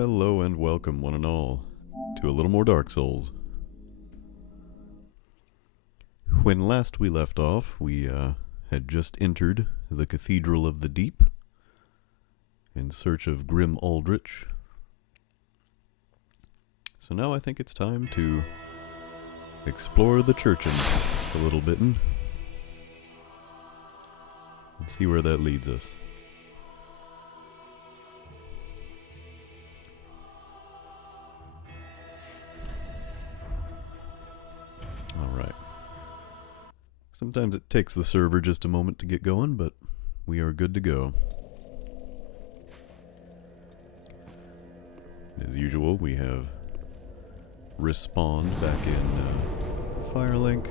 Hello and welcome, one and all, to a little more Dark Souls. When last we left off, we had just entered the Cathedral of the Deep in search of Grim Aldrich. So now I think it's time to explore the churchin a little bit and see where that leads us. Alright. Sometimes it takes the server just a moment to get going, but we are good to go. As usual, we have respawned back in Firelink.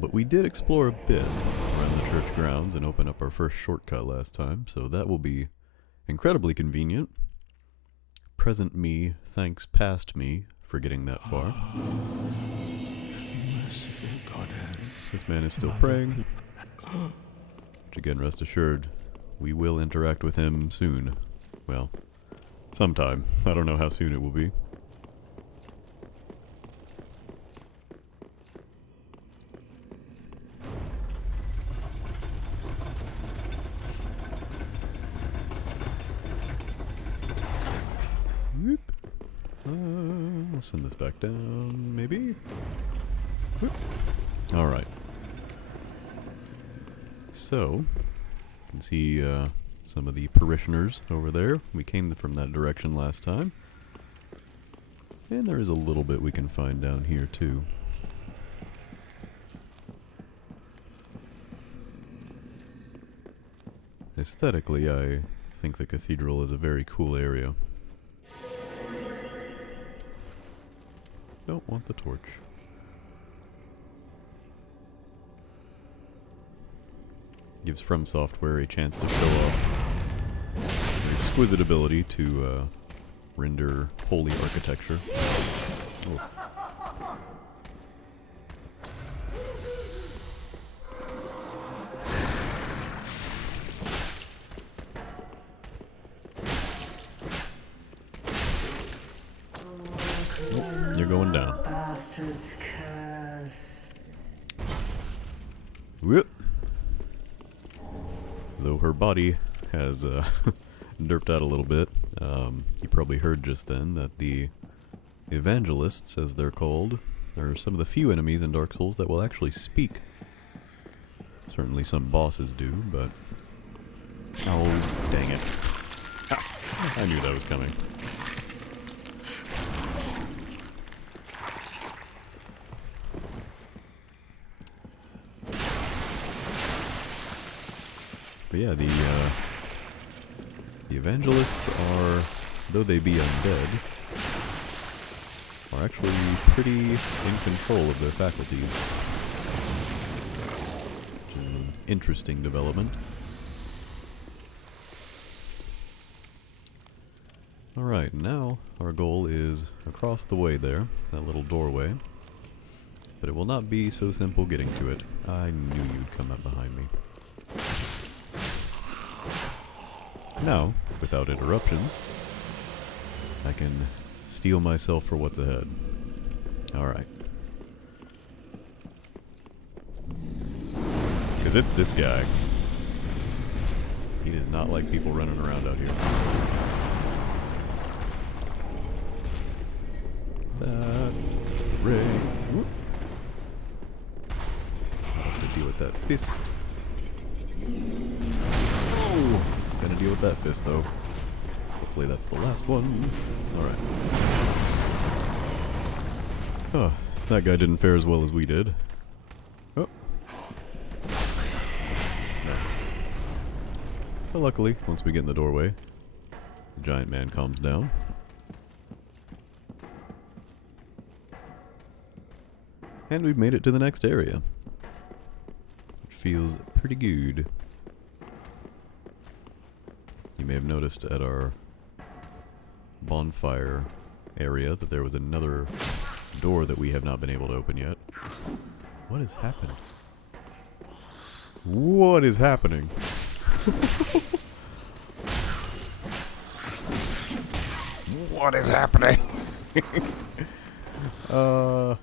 But we did explore a bit around the church grounds and open up our first shortcut last time, so that will be incredibly convenient. Present me thanks past me for getting that far. Merciful goddess. This man is still praying. Which again, rest assured, we will interact with him soon. Well, sometime. I don't know how soon it will be. Whoop. I'll send this back down, maybe? Alright. So, you can see some of the parishioners over there. We came from that direction last time. And there is a little bit we can find down here too. Aesthetically, I think the cathedral is a very cool area. Don't want the torch. Gives From Software a chance to show off their exquisite ability to render holy architecture. Oh. You're going down. Bastard's curse. Whoop. Though her body has derped out a little bit, you probably heard just then that the evangelists, as they're called, are some of the few enemies in Dark Souls that will actually speak. Certainly some bosses do, but... Oh, dang it. I knew that was coming. But yeah, the evangelists are, though they be undead, are actually pretty in control of their faculties. Which is an interesting development. Alright, now our goal is across the way there, that little doorway. But it will not be so simple getting to it. I knew you'd come up behind me. Now, without interruptions, I can steel myself for what's ahead. Alright. Because it's this guy. He does not like people running around out here. That ray. Whoop. I'll have to deal with that fist. Oh! Gonna deal with that fist, though. Hopefully that's the last one. Alright. Oh, that guy didn't fare as well as we did. Oh. No. But luckily, once we get in the doorway, the giant man calms down. And we've made it to the next area. Which feels pretty good. You may have noticed at our bonfire area that there was another door that we have not been able to open yet. What has happened? What is happening? What is happening? So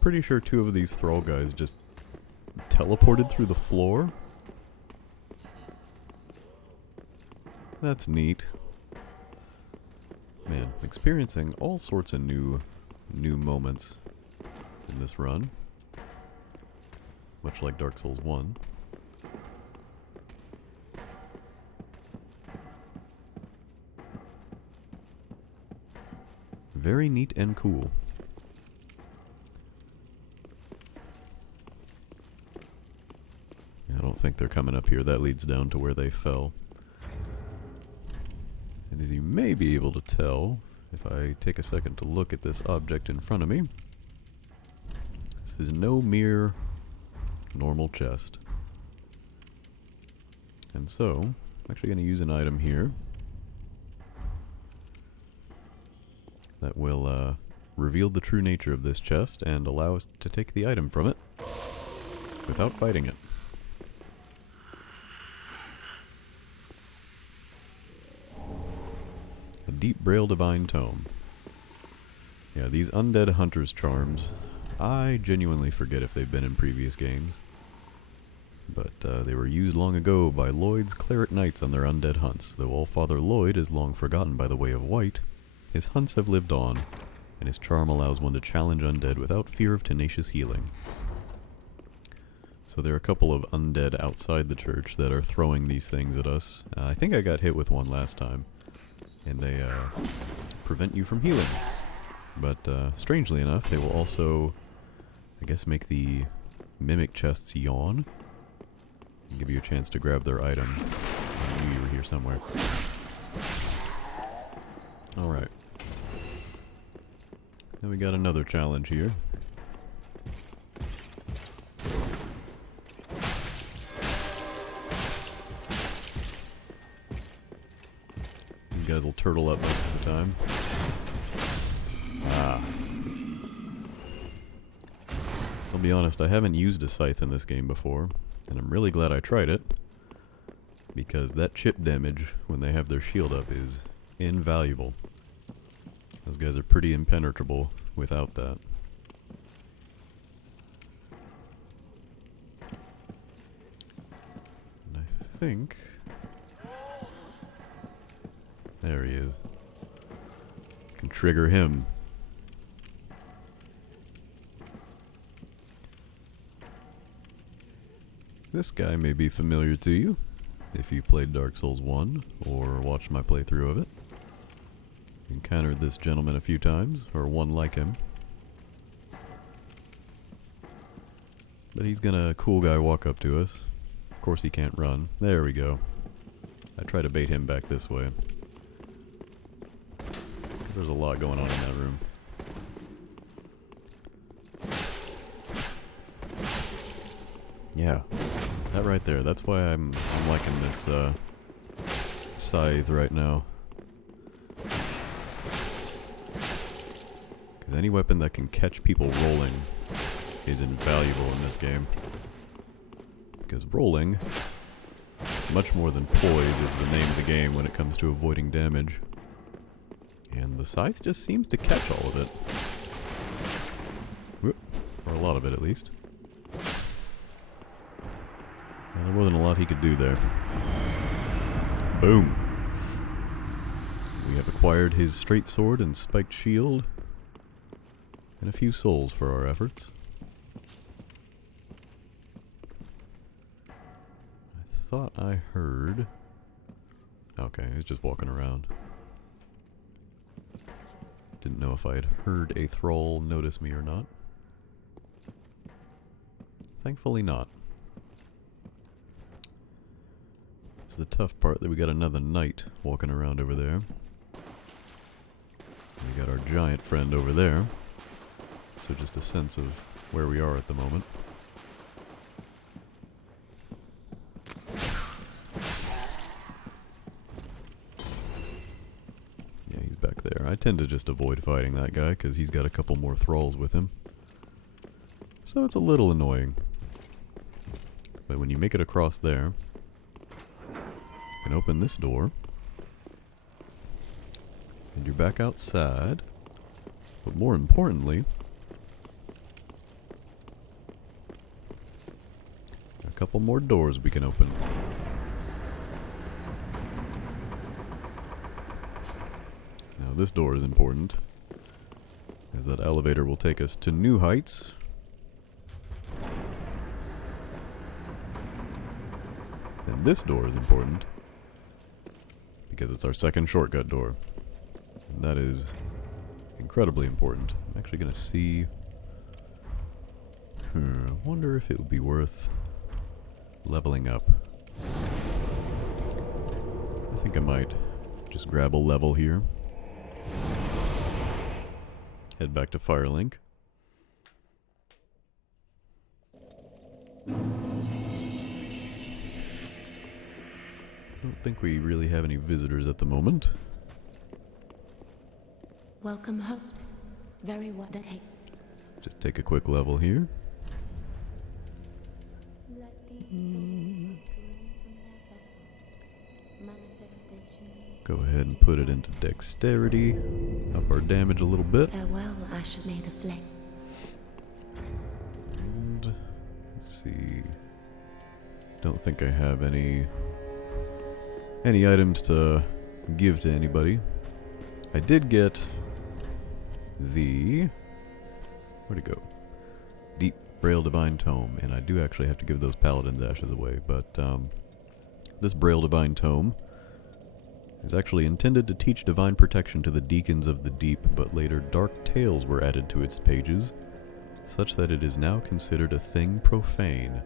pretty sure two of these thrall guys just teleported through the floor. That's neat. Man, experiencing all sorts of new moments in this run. Much like Dark Souls 1. Very neat and cool. I don't think they're coming up here. That leads down to where they fell. And as you may be able to tell, if I take a second to look at this object in front of me, this is no mere normal chest. And so, I'm actually going to use an item here that will reveal the true nature of this chest and allow us to take the item from it without fighting it. A Deep Braille Divine Tome. Yeah, these undead hunter's charms, I genuinely forget if they've been in previous games. But they were used long ago by Lloyd's cleric knights on their undead hunts. Though All-Father Lloyd is long forgotten by the way of white, his hunts have lived on, and his charm allows one to challenge undead without fear of tenacious healing. So there are a couple of undead outside the church that are throwing these things at us. I think I got hit with one last time, and they prevent you from healing. But strangely enough, they will also, I guess, make the mimic chests yawn. And give you a chance to grab their item. I knew you were here somewhere. Alright. Then we got another challenge here. You guys will turtle up most of the time. Ah. I'll be honest, I haven't used a scythe in this game before, and I'm really glad I tried it, because that chip damage when they have their shield up is invaluable. Those guys are pretty impenetrable without that. And I think... there he is. Can trigger him. This guy may be familiar to you if you played Dark Souls 1 or watched my playthrough of it. Encountered this gentleman a few times, or one like him. But he's gonna cool guy walk up to us. Of course he can't run. There we go. I try to bait him back this way. Because there's a lot going on in that room. Yeah. That right there. That's why I'm liking this scythe right now. Because any weapon that can catch people rolling is invaluable in this game. Because rolling, much more than poise, is the name of the game when it comes to avoiding damage. And the scythe just seems to catch all of it. Whoop. Or a lot of it, at least. Well, there wasn't a lot he could do there. Boom. We have acquired his straight sword and spiked shield, and a few souls for our efforts. I thought I heard... okay, he's just walking around. Didn't know if I had heard a thrall notice me or not. Thankfully not. The tough part that we got another knight walking around over there. We got our giant friend over there. So just a sense of where we are at the moment. Yeah, he's back there. I tend to just avoid fighting that guy because he's got a couple more thralls with him. So it's a little annoying. But when you make it across there, can open this door. And you're back outside. But more importantly, a couple more doors we can open. Now this door is important, as that elevator will take us to new heights. And this door is important, because it's our second shortcut door. And that is incredibly important. I'm actually going to see... I wonder if it would be worth leveling up. I think I might just grab a level here. Head back to Firelink. I don't think we really have any visitors at the moment. Welcome, host. Very well. That hey. Just take a quick level here. Let these manifestations. Go ahead and put it into dexterity. Up our damage a little bit. Farewell, Asher may the flame. And let's see. Don't think I have any items to give to anybody. I did get the... where'd it go? Deep Braille Divine Tome, and I do actually have to give those Paladin's Ashes away, but this Braille Divine Tome is actually intended to teach divine protection to the deacons of the deep, but later dark tales were added to its pages, such that it is now considered a thing profane.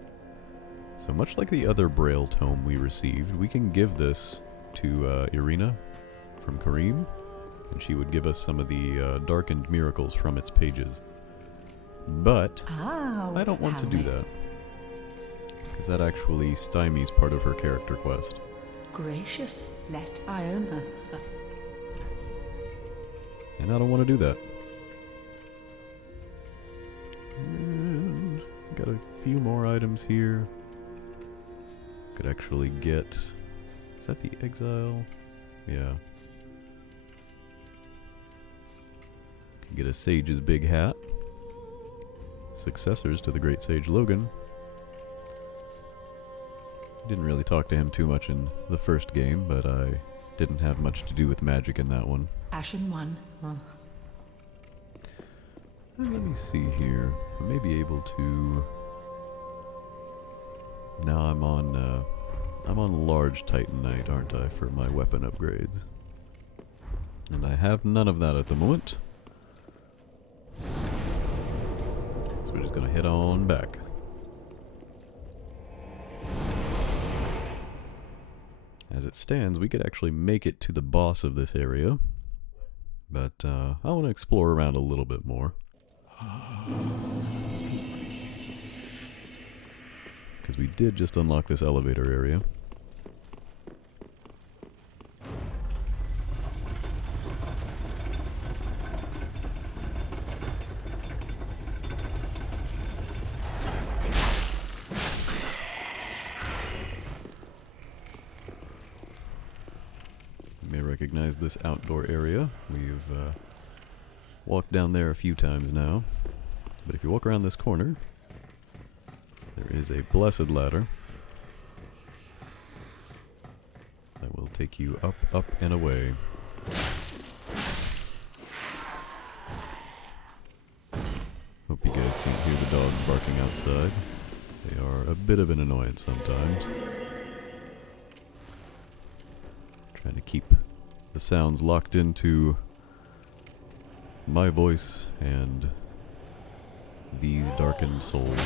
So much like the other Braille Tome we received, we can give this to Irina from Kareem, and she would give us some of the darkened miracles from its pages. But I don't want to do that, because that actually stymies part of her character quest. Gracious, let Iona. And I don't want to do that. And got a few more items here. Could actually get... is that the exile? Yeah. Could get a sage's big hat. Successors to the great sage Logan. Didn't really talk to him too much in the first game, but I didn't have much to do with magic in that one. Ashen one. Let me see here. I may be able to... Now I'm on large Titanite, aren't I, for my weapon upgrades. And I have none of that at the moment. So we're just gonna head on back. As it stands, we could actually make it to the boss of this area. But I want to explore around a little bit more. Because we did just unlock this elevator area. You may recognize this outdoor area. We've walked down there a few times now. But if you walk around this corner, there is a blessed ladder that will take you up, up, and away. Hope you guys can't hear the dogs barking outside. They are a bit of an annoyance sometimes. Trying to keep the sounds locked into my voice and these darkened souls.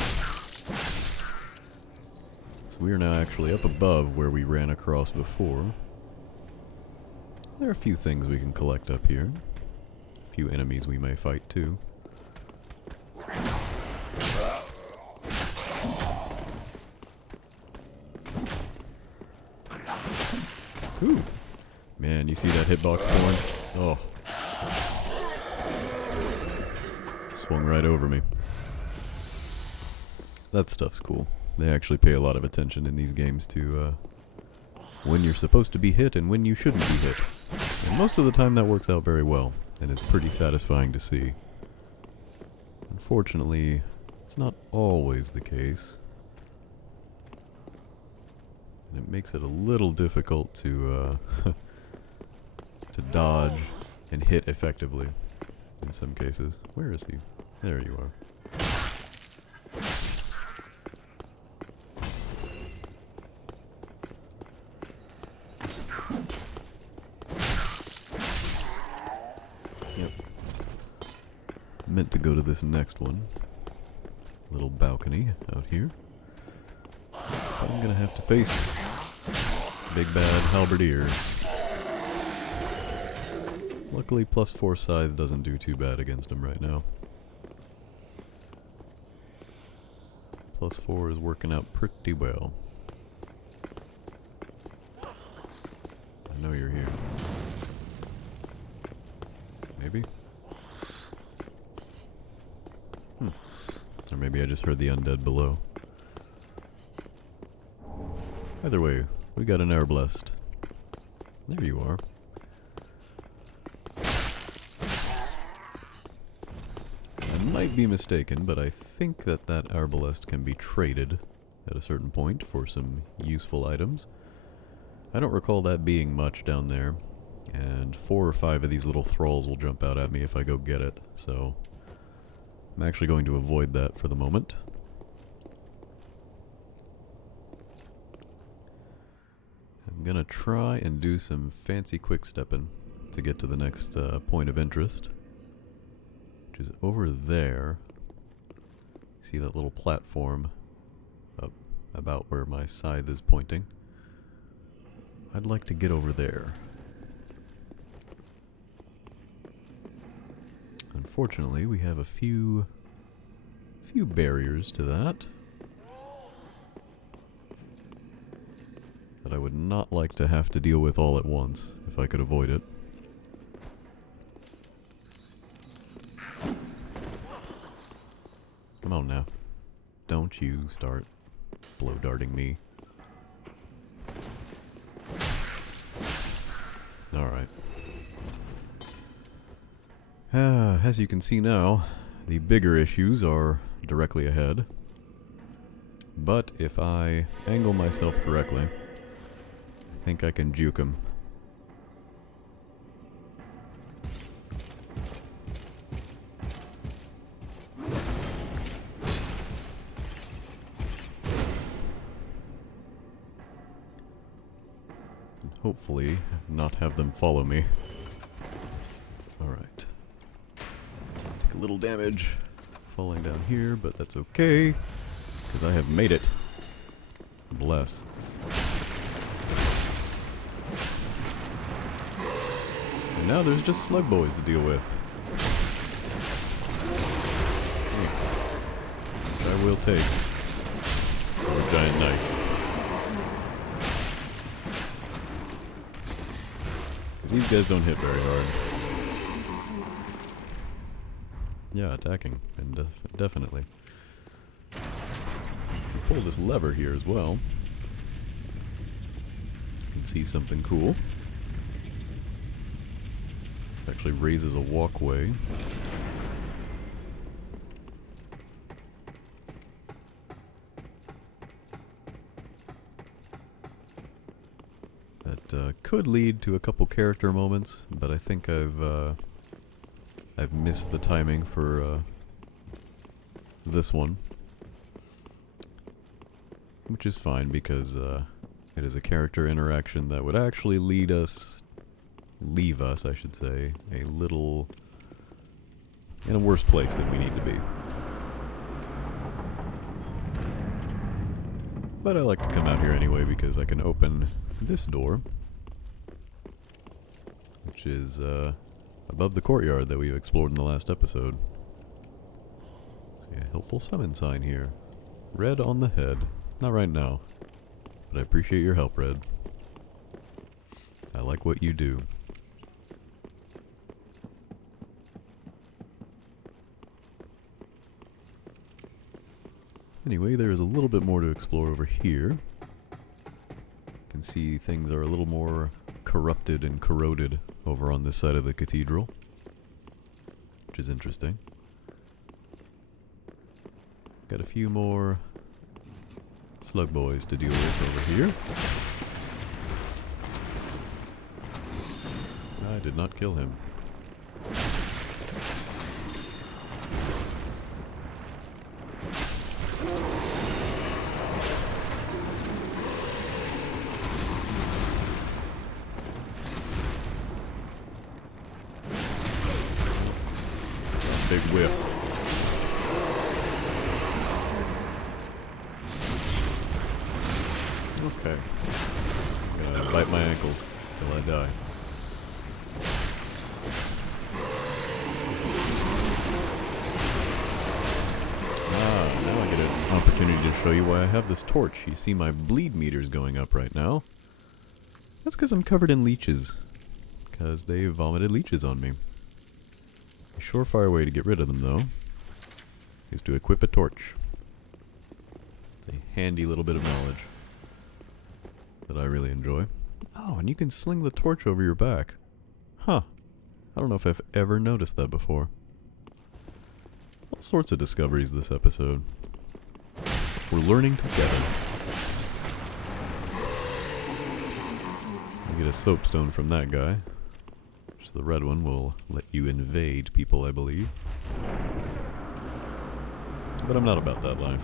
So we are now actually up above where we ran across before. There are a few things we can collect up here. A few enemies we may fight too. Ooh. Man, you see that hitbox porn? Oh. Swung right over me. That stuff's cool. They actually pay a lot of attention in these games to when you're supposed to be hit and when you shouldn't be hit. And most of the time that works out very well, and is pretty satisfying to see. Unfortunately, it's not always the case. And it makes it a little difficult to to dodge and hit effectively in some cases. Where is he? There you are. Yep. Meant to go to this next one. Little balcony out here. But I'm gonna have to face big bad halberdier. Luckily, +4 scythe doesn't do too bad against him right now. +4 is working out pretty well. I know you're here. Maybe? Or maybe I just heard the undead below. Either way, we got an air blessed. There you are. I might be mistaken, but I think that arbalest can be traded at a certain point for some useful items. I don't recall that being much down there, and 4 or 5 of these little thralls will jump out at me if I go get it, so I'm actually going to avoid that for the moment. I'm gonna try and do some fancy quick-stepping to get to the next point of interest, which is over there. See that little platform up about where my scythe is pointing? I'd like to get over there. Unfortunately, we have a few barriers to that I would not like to have to deal with all at once, if I could avoid it. Come on now. Don't you start blow darting me. Alright. As you can see now, the bigger issues are directly ahead. But if I angle myself correctly, I think I can juke him. And hopefully not have them follow me. Alright. Take a little damage falling down here, but that's okay, because I have made it. Bless. And now there's just slug boys to deal with. Which I will take. Or giant knights. Because these guys don't hit very hard. Yeah, attacking. And definitely. Pull this lever here as well. You can see something cool. Actually raises a walkway. That could lead to a couple character moments, but I think I've missed the timing for this one. Which is fine, because it is a character interaction that would actually leave us, I should say, a little in a worse place than we need to be. But I like to come out here anyway because I can open this door, which is above the courtyard that we've explored in the last episode. See a helpful summon sign here. Red on the head. Not right now, but I appreciate your help, Red. I like what you do. Anyway, there is a little bit more to explore over here. can see things are a little more corrupted and corroded over on this side of the cathedral, which is interesting. Got a few more slug boys to deal with over here. I did not kill him. Big whiff. Okay. I'm gonna bite my ankles till I die. Now I get an opportunity to show you why I have this torch. You see my bleed meters going up right now. That's because I'm covered in leeches. Because they vomited leeches on me. A surefire way to get rid of them, though, is to equip a torch. It's a handy little bit of knowledge that I really enjoy. Oh, and you can sling the torch over your back. Huh. I don't know if I've ever noticed that before. All sorts of discoveries this episode. We're learning together. I get a soapstone from that guy. Which the red one will let you invade people, I believe. But I'm not about that life.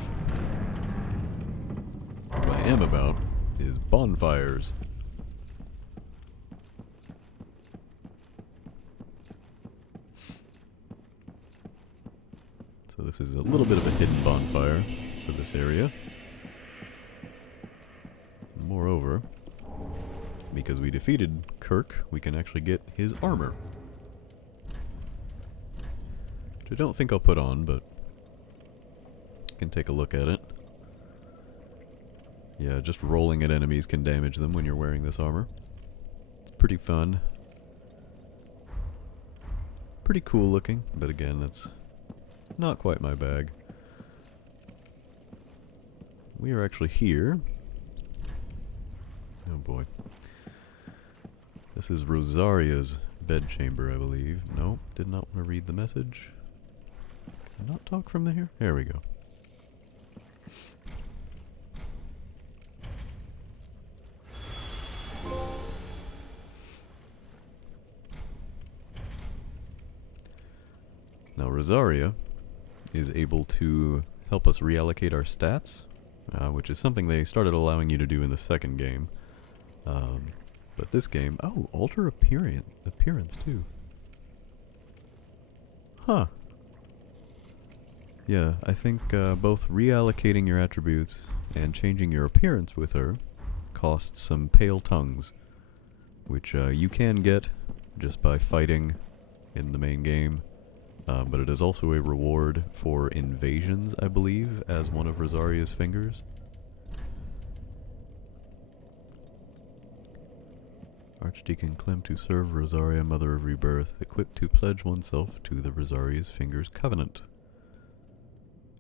What I am about is bonfires. So this is a little bit of a hidden bonfire for this area. Moreover, because we defeated Kirk, we can actually get his armor. Which I don't think I'll put on, but you can take a look at it. Yeah, just rolling at enemies can damage them when you're wearing this armor. It's pretty fun. Pretty cool looking, but again, that's not quite my bag. We are actually here. Oh boy. This is Rosaria's bedchamber, I believe. Nope, did not want to read the message. Can I not talk from there? There we go. Now Rosaria is able to help us reallocate our stats, which is something they started allowing you to do in the second game. But this game, oh, alter appearance too. Huh. Yeah, I think both reallocating your attributes and changing your appearance with her costs some pale tongues, which you can get just by fighting in the main game. But it is also a reward for invasions, I believe, as one of Rosaria's fingers. Archdeacon Clem to serve Rosaria, Mother of Rebirth, equipped to pledge oneself to the Rosaria's Fingers Covenant.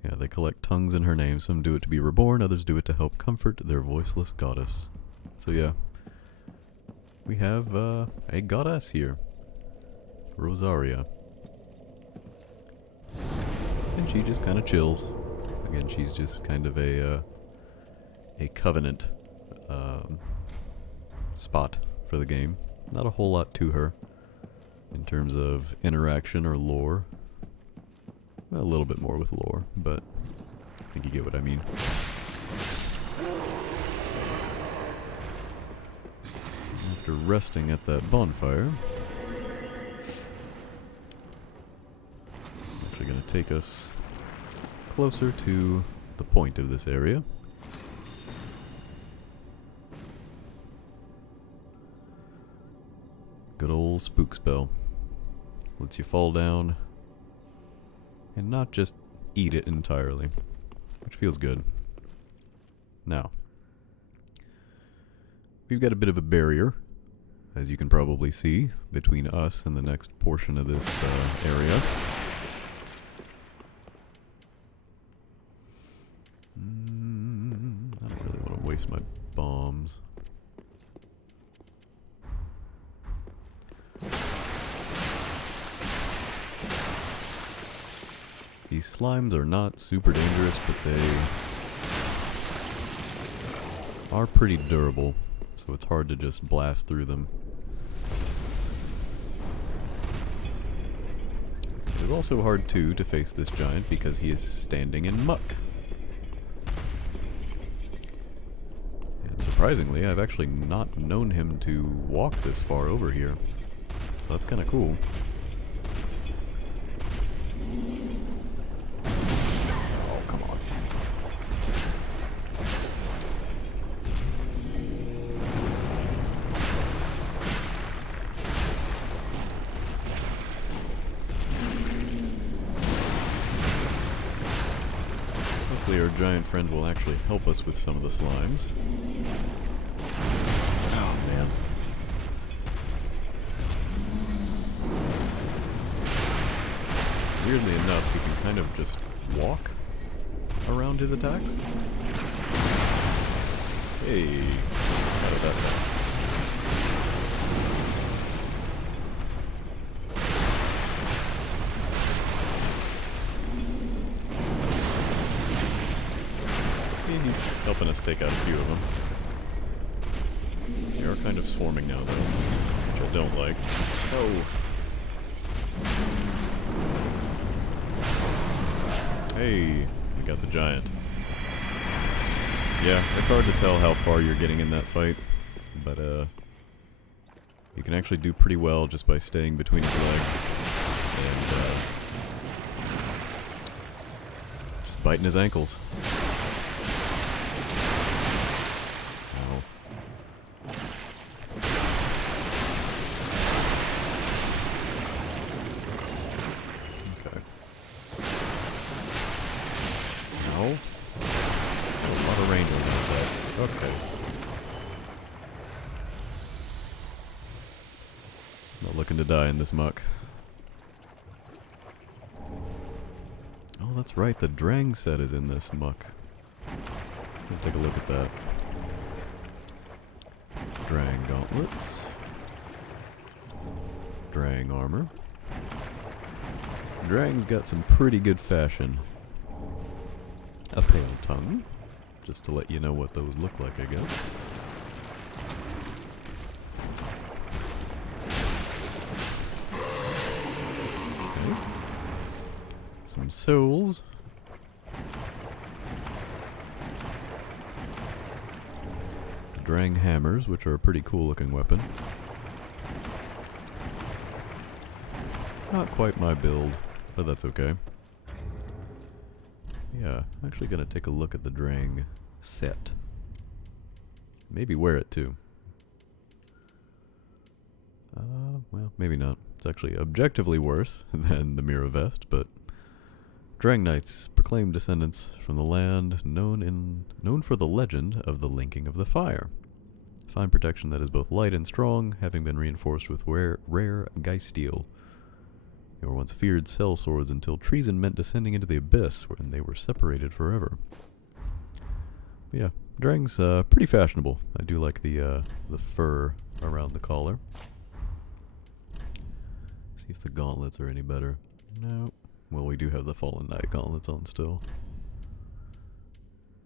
Yeah, they collect tongues in her name. Some do it to be reborn, others do it to help comfort their voiceless goddess. So yeah, we have a goddess here, Rosaria. And she just kind of chills. Again, she's just kind of a covenant spot for the game. Not a whole lot to her in terms of interaction or lore. Well, a little bit more with lore, but I think you get what I mean. After resting at that bonfire, I'm actually going to take us closer to the point of this area. Good old spook spell. Lets you fall down and not just eat it entirely, which feels good. Now, we've got a bit of a barrier, as you can probably see, between us and the next portion of this area. I don't really want to waste my bombs. These slimes are not super dangerous, but they are pretty durable, so it's hard to just blast through them. It is also hard, too, to face this giant because he is standing in muck. And surprisingly, I've actually not known him to walk this far over here. So that's kind of cool. Oh, come on. Hopefully our giant friend will actually help us with some of the slimes. Oh, man. Weirdly enough, you can kind of just walk around his attacks. Hey, how did that happen? He's helping us take out a few of them. They are kind of swarming now, though, which I don't like. Oh. Hey, we got the giant. Yeah, it's hard to tell how far you're getting in that fight, but you can actually do pretty well just by staying between his legs and just biting his ankles. Ow. Okay. No. A lot of range on that. Okay. Not looking to die in this muck. Oh, that's right. The Drang set is in this muck. Let's take a look at that. Drang gauntlets. Drang armor. Drang's got some pretty good fashion. A pale tongue, just to let you know what those look like, I guess. Okay. Some souls. Drang hammers, which are a pretty cool looking weapon. Not quite my build, but that's okay. Yeah, I'm actually gonna take a look at the Drang set. Maybe wear it too. Well, maybe not. It's actually objectively worse than the Mirror Vest, but Drang Knights, proclaimed descendants from the land known for the legend of the linking of the fire. Fine protection that is both light and strong, having been reinforced with rare geisteel. They were once feared cell swords until treason meant descending into the abyss, when they were separated forever. But yeah, Drang's pretty fashionable. I do like the fur around the collar. See if the gauntlets are any better. No. Well, we do have the Fallen Knight gauntlets on still.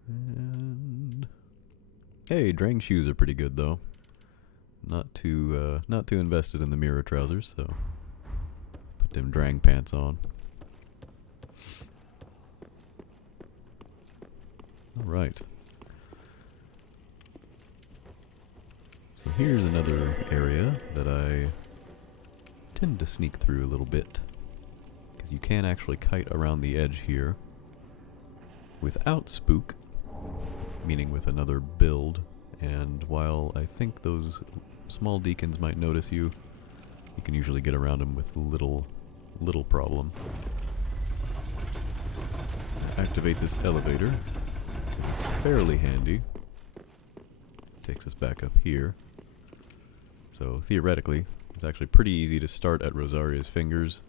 And hey, Drang shoes are pretty good though. Not too invested in the mirror trousers, so put them Drang pants on. All right. So here's another area that I tend to sneak through a little bit, because you can actually kite around the edge here without spook, meaning with another build, and while I think those small deacons might notice you, you can usually get around them with little problem. Activate this elevator. It's fairly handy. Takes us back up here. So theoretically, it's actually pretty easy to start at Rosaria's fingers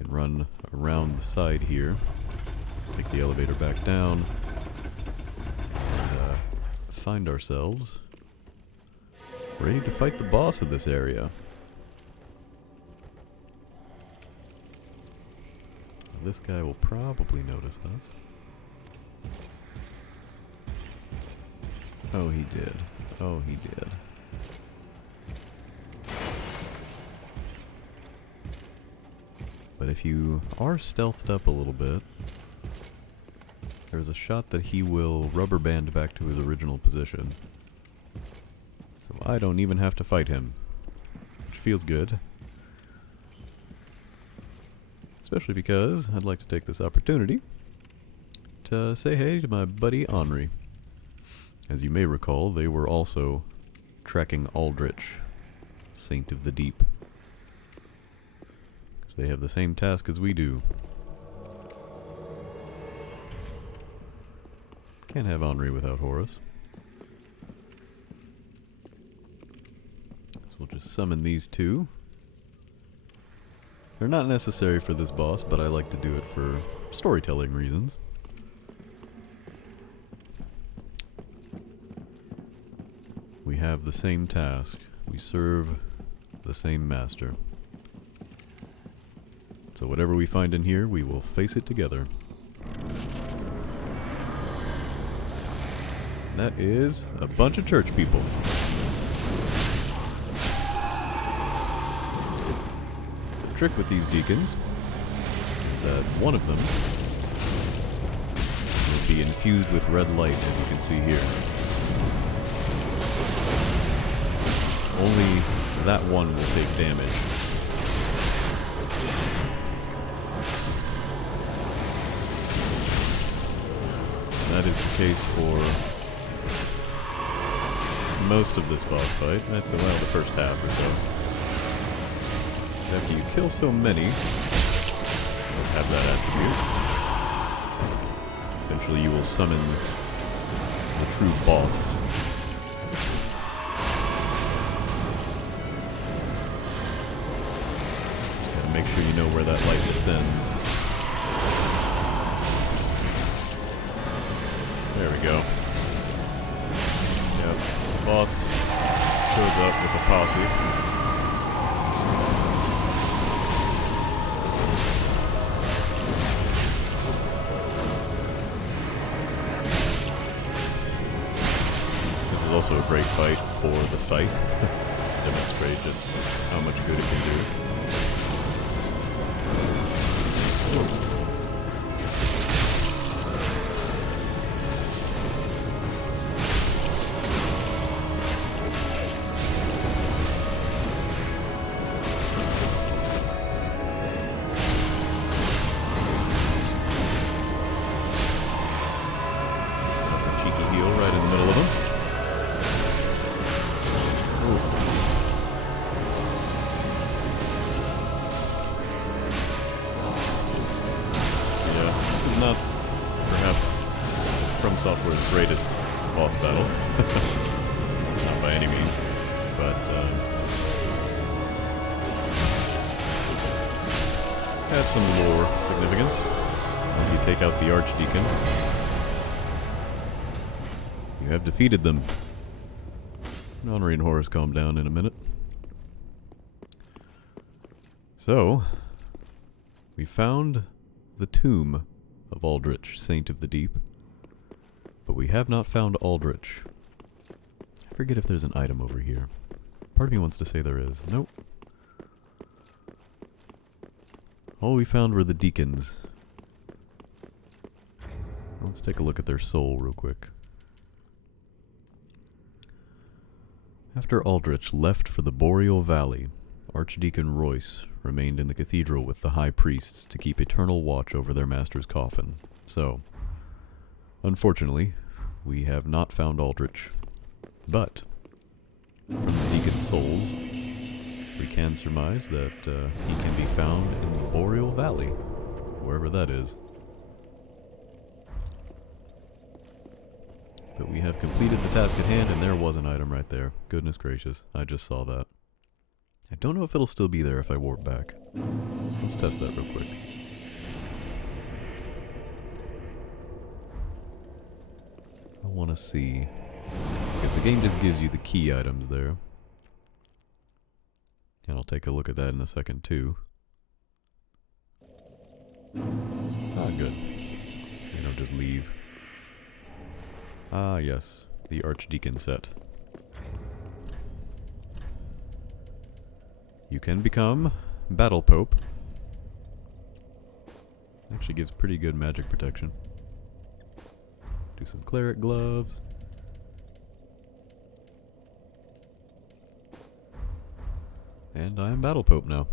and run around the side here. Take the elevator back down and find ourselves ready to fight the boss of this area. This guy will probably notice us. Oh, he did. Oh, he did. But if you are stealthed up a little bit, there's a shot that he will rubber band back to his original position. So I don't even have to fight him, which feels good. Especially because I'd like to take this opportunity to say hey to my buddy Henri. As you may recall, they were also tracking Aldrich, Saint of the Deep. Because they have the same task as we do. Can't have Henri without Horus. So we'll just summon these two. They're not necessary for this boss, but I like to do it for storytelling reasons. We have the same task. We serve the same master. So whatever we find in here, we will face it together. And that is a bunch of church people. The trick with these deacons is that one of them will be infused with red light, as you can see here. Only that one will take damage. And that is the case for most of this boss fight. That's around the first half or so. After you kill so many, you'll have that attribute. Eventually you will summon the true boss. Just gotta make sure you know where that light descends. There we go. Yep, the boss shows up with a posse. Also a great fight for the scythe. Demonstrate just how much good it can do. A cheeky heal right in the middle of him. Not perhaps From Software's greatest boss battle. Not by any means, but has some lore significance. Once you take out the Archdeacon, you have defeated them. Henri and Horus calm down in a minute. So, we found the tomb of Aldrich, Saint of the Deep. But we have not found Aldrich. I forget if there's an item over here. Part of me wants to say there is. Nope. All we found were the deacons. Let's take a look at their soul real quick. After Aldrich left for the Boreal Valley, Archdeacon Royce remained in the cathedral with the high priests to keep eternal watch over their master's coffin. So, unfortunately, we have not found Aldrich. But, from the deacon's soul, we can surmise that he can be found in the Boreal Valley, wherever that is. But we have completed the task at hand, and there was an item right there. Goodness gracious, I just saw that. I don't know if it'll still be there if I warp back. Let's test that real quick. I want to see, because the game just gives you the key items there. And I'll take a look at that in a second too. Ah, good. They don't just leave. Ah, yes. The Archdeacon set. You can become Battle Pope. Actually gives pretty good magic protection. Do some cleric gloves. And I am Battle Pope now.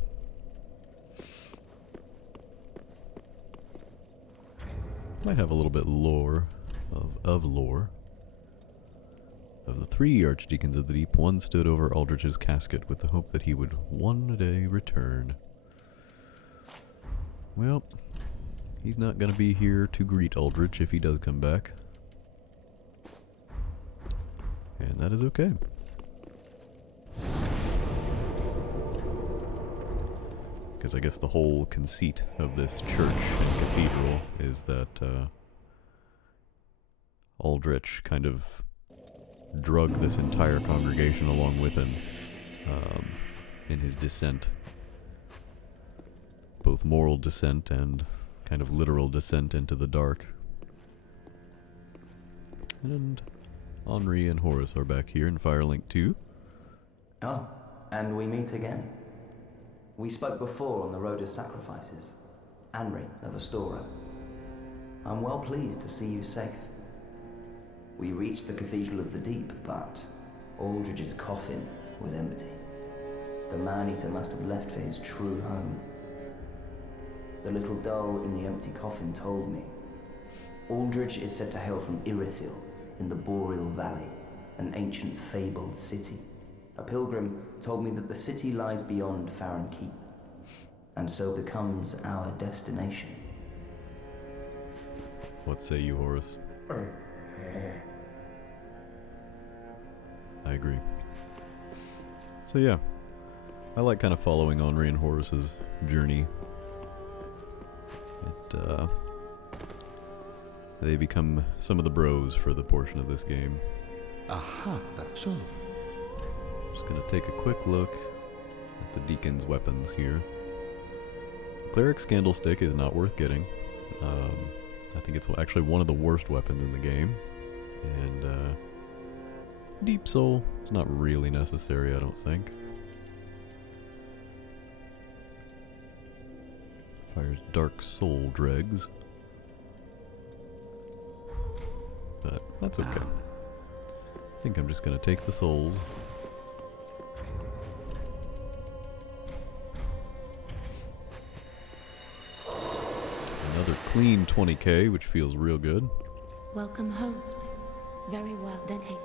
Might have a little bit lore of lore. Of the 3 Archdeacons of the Deep, one stood over Aldrich's casket with the hope that he would one day return. Well, he's not going to be here to greet Aldrich if he does come back. And that is okay. Because I guess the whole conceit of this church and cathedral is that Aldrich kind of drug this entire congregation along with him in his descent. Both moral descent and kind of literal descent into the dark. And Henri and Horace are back here in Firelink 2. Oh, and we meet again. We spoke before on the Road of Sacrifices. Henri of Astora. I'm well pleased to see you safe. We reached the Cathedral of the Deep, but Aldrich's coffin was empty. The man-eater must have left for his true home. The little doll in the empty coffin told me. Aldrich is said to hail from Irithyll in the Boreal Valley, an ancient fabled city. A pilgrim told me that the city lies beyond Farron Keep, and so becomes our destination. What say you, Horace? I agree. So yeah, I like kind of following Henri and Horace's journey. They become some of the bros for the portion of this game. Aha, that's all. Just gonna take a quick look at the deacon's weapons here. Cleric's candlestick is not worth getting. I think it's actually one of the worst weapons in the game. And Deep Soul is not really necessary, I don't think. Fires Dark Soul dregs. But that's okay. I think I'm just gonna take the souls. Another clean 20k, which feels real good. Welcome, host. Very well, then hey.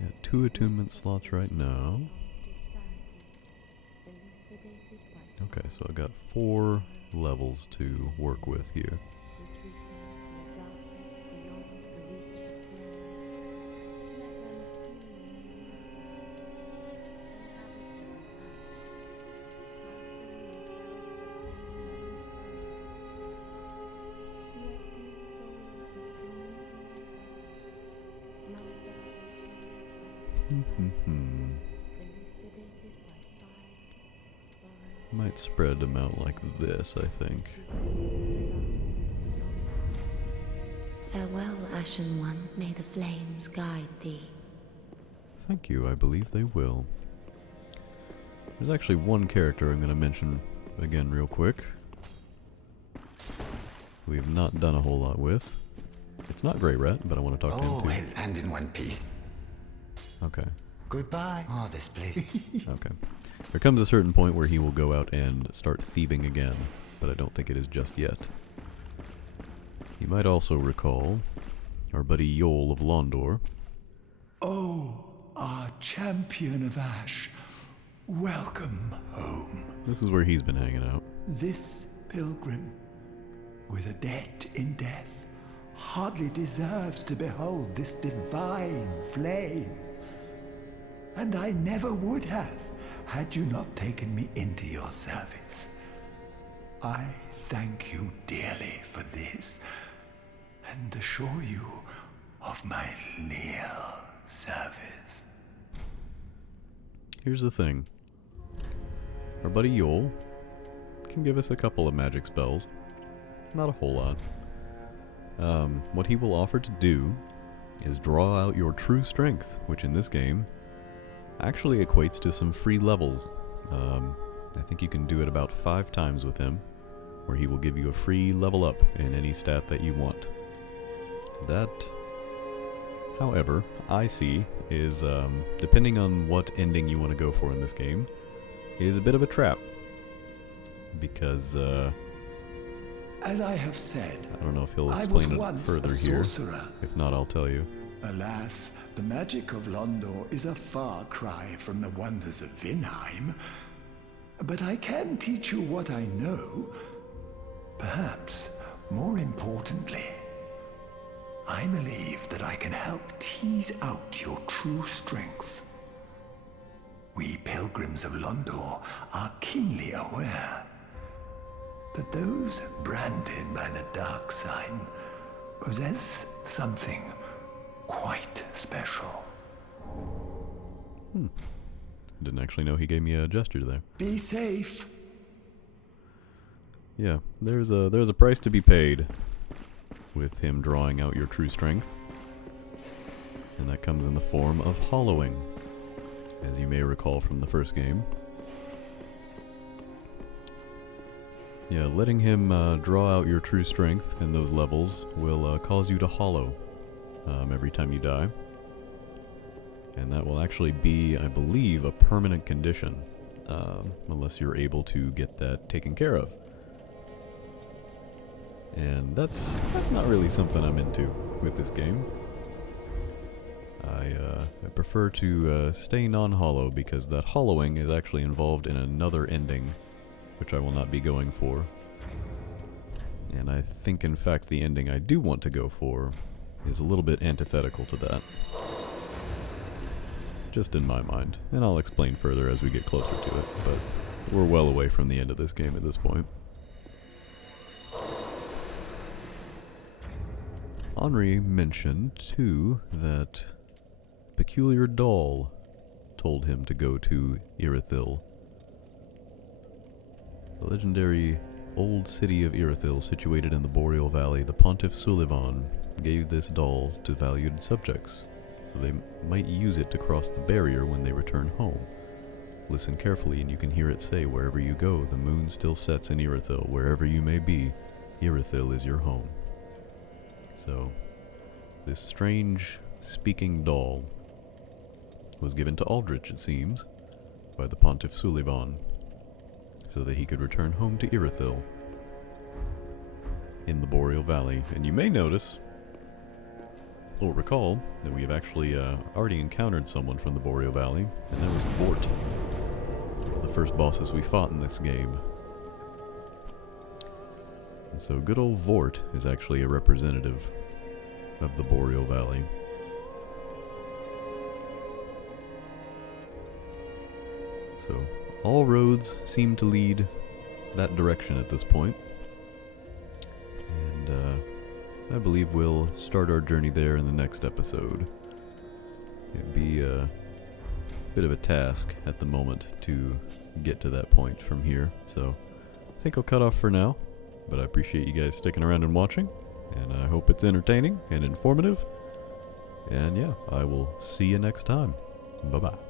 Got 2 attunement slots right now. Okay, so I got 4 levels to work with here. Might spread them out like this, I think. Farewell, Ashen One. May the flames guide thee. Thank you, I believe they will. There's actually one character I'm going to mention again real quick. We have not done a whole lot with. It's not Grey Rat, but I want to talk to him too. Well, and in one piece. Okay. Goodbye. Oh, this place. Okay. There comes a certain point where he will go out and start thieving again, but I don't think it is just yet. You might also recall our buddy Yol of Londor. Oh, our champion of Ash, welcome home. This is where he's been hanging out. This pilgrim, with a debt in death, hardly deserves to behold this divine flame. And I never would have, had you not taken me into your service. I thank you dearly for this, and assure you of my leal service. here's the thing. Our buddy Yule can give us a couple of magic spells. Not a whole lot. What he will offer to do is draw out your true strength, which in this game actually equates to some free levels. I think you can do it about 5 times with him, where he will give you a free level up in any stat that you want. That, however, I see is, depending on what ending you want to go for in this game, is a bit of a trap. Because, As I have said, I don't know if he'll I was explain it once further a here. sorcerer. If not, I'll tell you. Alas, the magic of Londor is a far cry from the wonders of Vinheim. But I can teach you what I know. Perhaps, more importantly, I believe that I can help tease out your true strength. We pilgrims of Londor are keenly aware that those branded by the dark sign possess something quite special. Didn't actually know he gave me a gesture there. Be safe. Yeah, there's a price to be paid with him drawing out your true strength. And that comes in the form of hollowing, as you may recall from the first game. Yeah, letting him draw out your true strength in those levels will cause you to hollow every time you die. And that will actually be, I believe, a permanent condition, unless you're able to get that taken care of. And that's not really something I'm into with this game. I prefer to stay non-hollow, because that hollowing is actually involved in another ending, which I will not be going for. And I think, in fact, the ending I do want to go for is a little bit antithetical to that. Just in my mind, and I'll explain further as we get closer to it, but we're well away from the end of this game at this point. Henri mentioned, too, that peculiar doll told him to go to Irithyll. The legendary old city of Irithyll, situated in the Boreal Valley, the Pontiff Sullivan gave this doll to valued subjects, so they might use it to cross the barrier when they return home. Listen carefully and you can hear it say, "Wherever you go, the moon still sets in Irithyll. Wherever you may be, Irithyll is your home." So, this strange speaking doll was given to Aldrich, it seems, by the Pontiff Sullivan, so that he could return home to Irithyll in the Boreal Valley. And you may notice, or recall, that we have actually already encountered someone from the Boreal Valley, and that was Vort, one of the first bosses we fought in this game. And so good old Vort is actually a representative of the Boreal Valley. So all roads seem to lead that direction at this point. And I believe we'll start our journey there in the next episode. It'd be a bit of a task at the moment to get to that point from here, so I think I'll cut off for now, but I appreciate you guys sticking around and watching, and I hope it's entertaining and informative, and yeah, I will see you next time. Bye-bye.